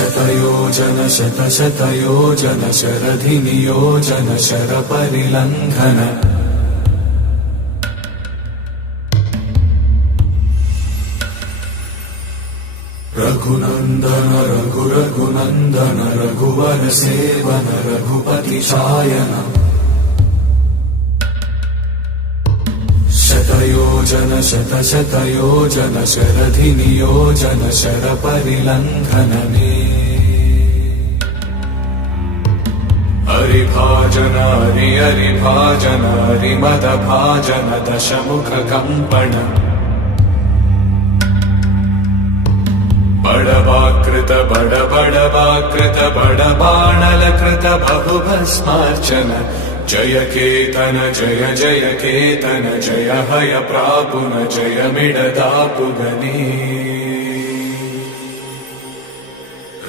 शतयोजन शतशतयोजन शरधिनियोजन शरपरिलङ्घन रघुनन्दन रघुरघुनन्दन रघुवर सेवन रघुपति शायन शतयोजन शतशतयोजन शरधिनियोजन शरपरिलङ्घनने हरिभाजन हरिभाजन हरिमदभाजन दशमुखकम्पण बडवाकृत बडबडवाकृत बडबाणलकृत बहुभस्मार्चन जय केतन जय जय केतन जय हय प्रापुन जय मिडदापुगने।